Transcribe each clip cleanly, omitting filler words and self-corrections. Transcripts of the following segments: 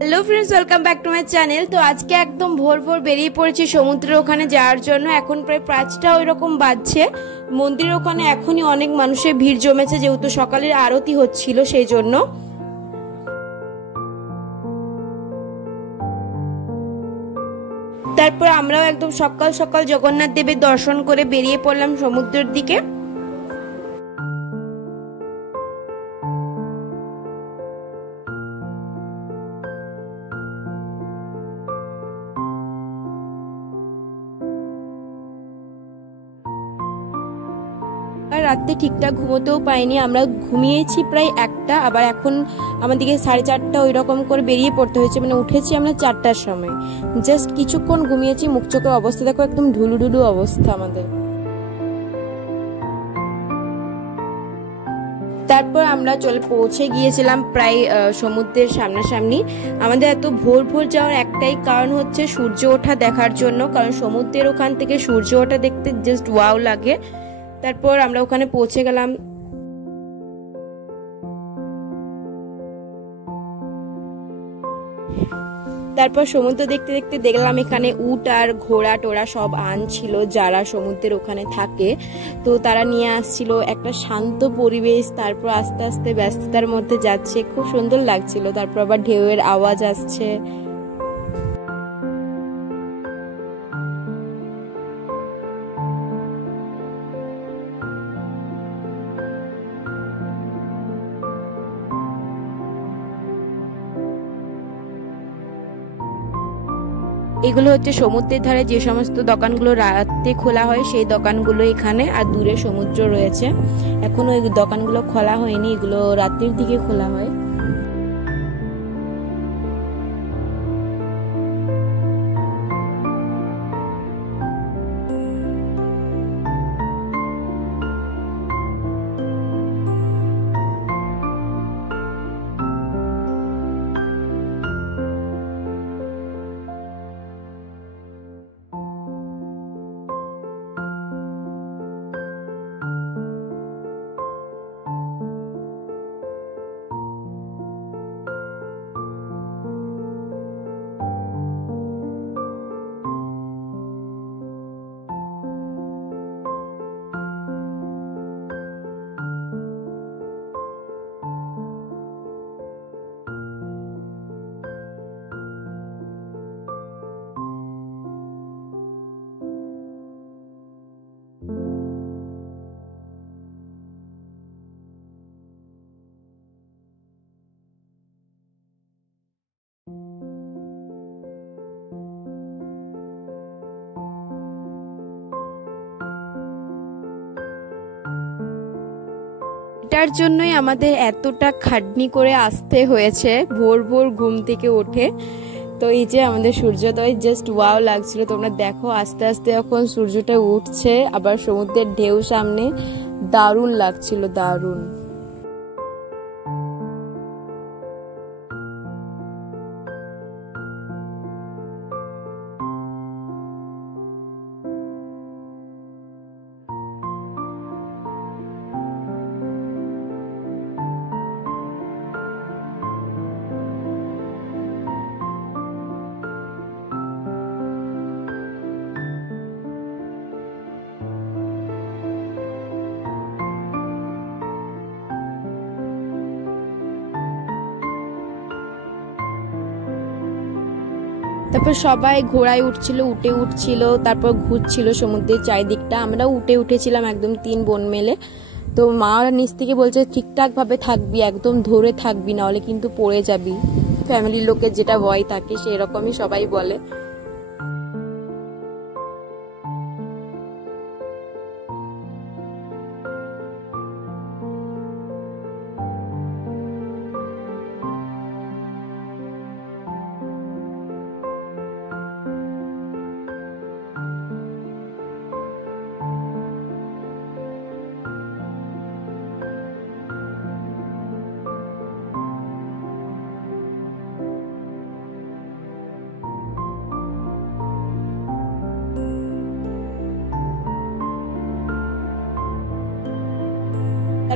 Hello friends, welcome back to my channel. তো আজকে একদম ভোর ভোর বেরিয়ে পড়েছি সমুদ্রের ওখানে যাওয়ার জন্য। এখন প্রায় 5টা ওই রকম বাজছে। মন্দিরের ওখানে এখনই অনেক মানুষের ভিড় জমেছে, যেহেতু সকালের আরতি হচ্ছিল সেই জন্য। তারপর আমরাও একদম সকাল সকাল জগন্নাথ দেবের দর্শন করে বেরিয়ে পড়লাম সমুদ্রের দিকে। আর রাতে ঠিকঠাক ঘুমোতেও পাইনি, আমরা ঘুমিয়েছি প্রায় 1টা, আবার এখন আমাদেরকে 4:30 ওই রকম করে বেরিয়ে পড়তে হয়েছে। মানে উঠেছি আমরা 4টার সময়, জাস্ট কিছুক্ষণ ঘুমিয়েছি। মুখ চোখের অবস্থা দেখো, একদম ঢুলু ঢুলু অবস্থা আমাদের। তারপর আমরা পৌঁছে গিয়েছিলাম প্রায় সমুদ্রের সামনাসামনি। আমাদের এত ভোর ভোর যাওয়ার একটাই কারণ হচ্ছে সূর্য ওঠা দেখার জন্য, কারণ সমুদ্রের ওখান থেকে সূর্য ওঠা দেখতে জাস্ট ওয়াও লাগে। তারপর আমরা ওখানে পৌঁছে গেলাম। তারপর সমুদ্র দেখতে দেখতে দেখলাম এখানে উট আর ঘোড়া টোড়া সব আনছিল, যারা সমুদ্রের ওখানে থাকে। তো তারা নিয়ে আসছিল একটা শান্ত পরিবেশ। তারপর আস্তে আস্তে ব্যস্ততার মধ্যে যাচ্ছে, খুব সুন্দর লাগছিল। তারপর আবার ঢেউয়ের আওয়াজ আসছে। এগুলো হচ্ছে সমুদ্রের ধারে যে সমস্ত দোকানগুলো রাতে খোলা হয়, সেই দোকানগুলো এখানে। আর দূরে সমুদ্র রয়েছে, এখনো ওই দোকানগুলো খোলা হয়নি, এগুলো রাতের দিকে খোলা হয়। এটার জন্যই আমাদের এতটা খাটনি করে আসতে হয়েছে, ভোর ভোর ঘুম থেকে উঠে। তো এই যে আমাদের সূর্যোদয়, জাস্ট ওয়াও লাগছিল। তোমরা দেখো আস্তে আস্তে যখন সূর্যটা উঠছে, আবার সমুদ্রের ঢেউ সামনে, দারুণ লাগছিল, দারুণ। তারপর সবাই ঘোড়ায় উঠছিল, উঠে উঠছিল, তারপর ঘুরছিল সমুদ্রের চারিদিকটা। আমরা উঠে উঠেছিলাম একদম 3 বোন মিলে। তো মা ওরা নিচ থেকে বলছে ঠিকঠাক ভাবে থাকবি, একদম ধরে থাকবি, না হলে কিন্তু পড়ে যাবি। ফ্যামিলির লোকের যেটা ভয় থাকে সেই রকমই সবাই বলে।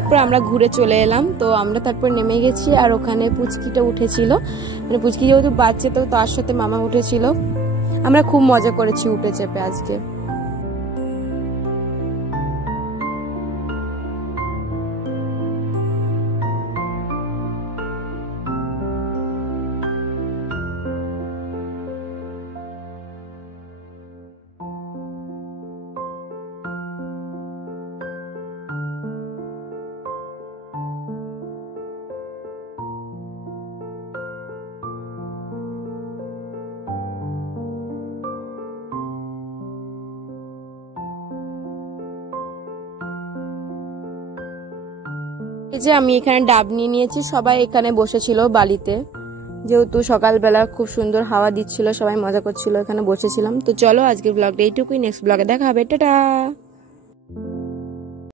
তারপর আমরা ঘুরে চলে এলাম। তো আমরা তারপর নেমে গেছি, আর ওখানে পুচকিটা উঠেছিল, মানে পুচকি যেহেতু বাচ্চা তো তার সাথে মামা উঠেছিল। আমরা খুব মজা করেছি উঠে চেপে আজকে। এই যে আমি এখানে ডাব নিয়ে নিয়েছি, সবাই এখানে বসেছিল বালিতে, যেহেতু সকালবেলা খুব সুন্দর হাওয়া দিচ্ছিল, সবাই মজা করছিল, এখানে বসেছিলাম। তো চলো আজকের ব্লগটা এইটুকুই, নেক্সট ব্লগে দেখা হবে, টাটা।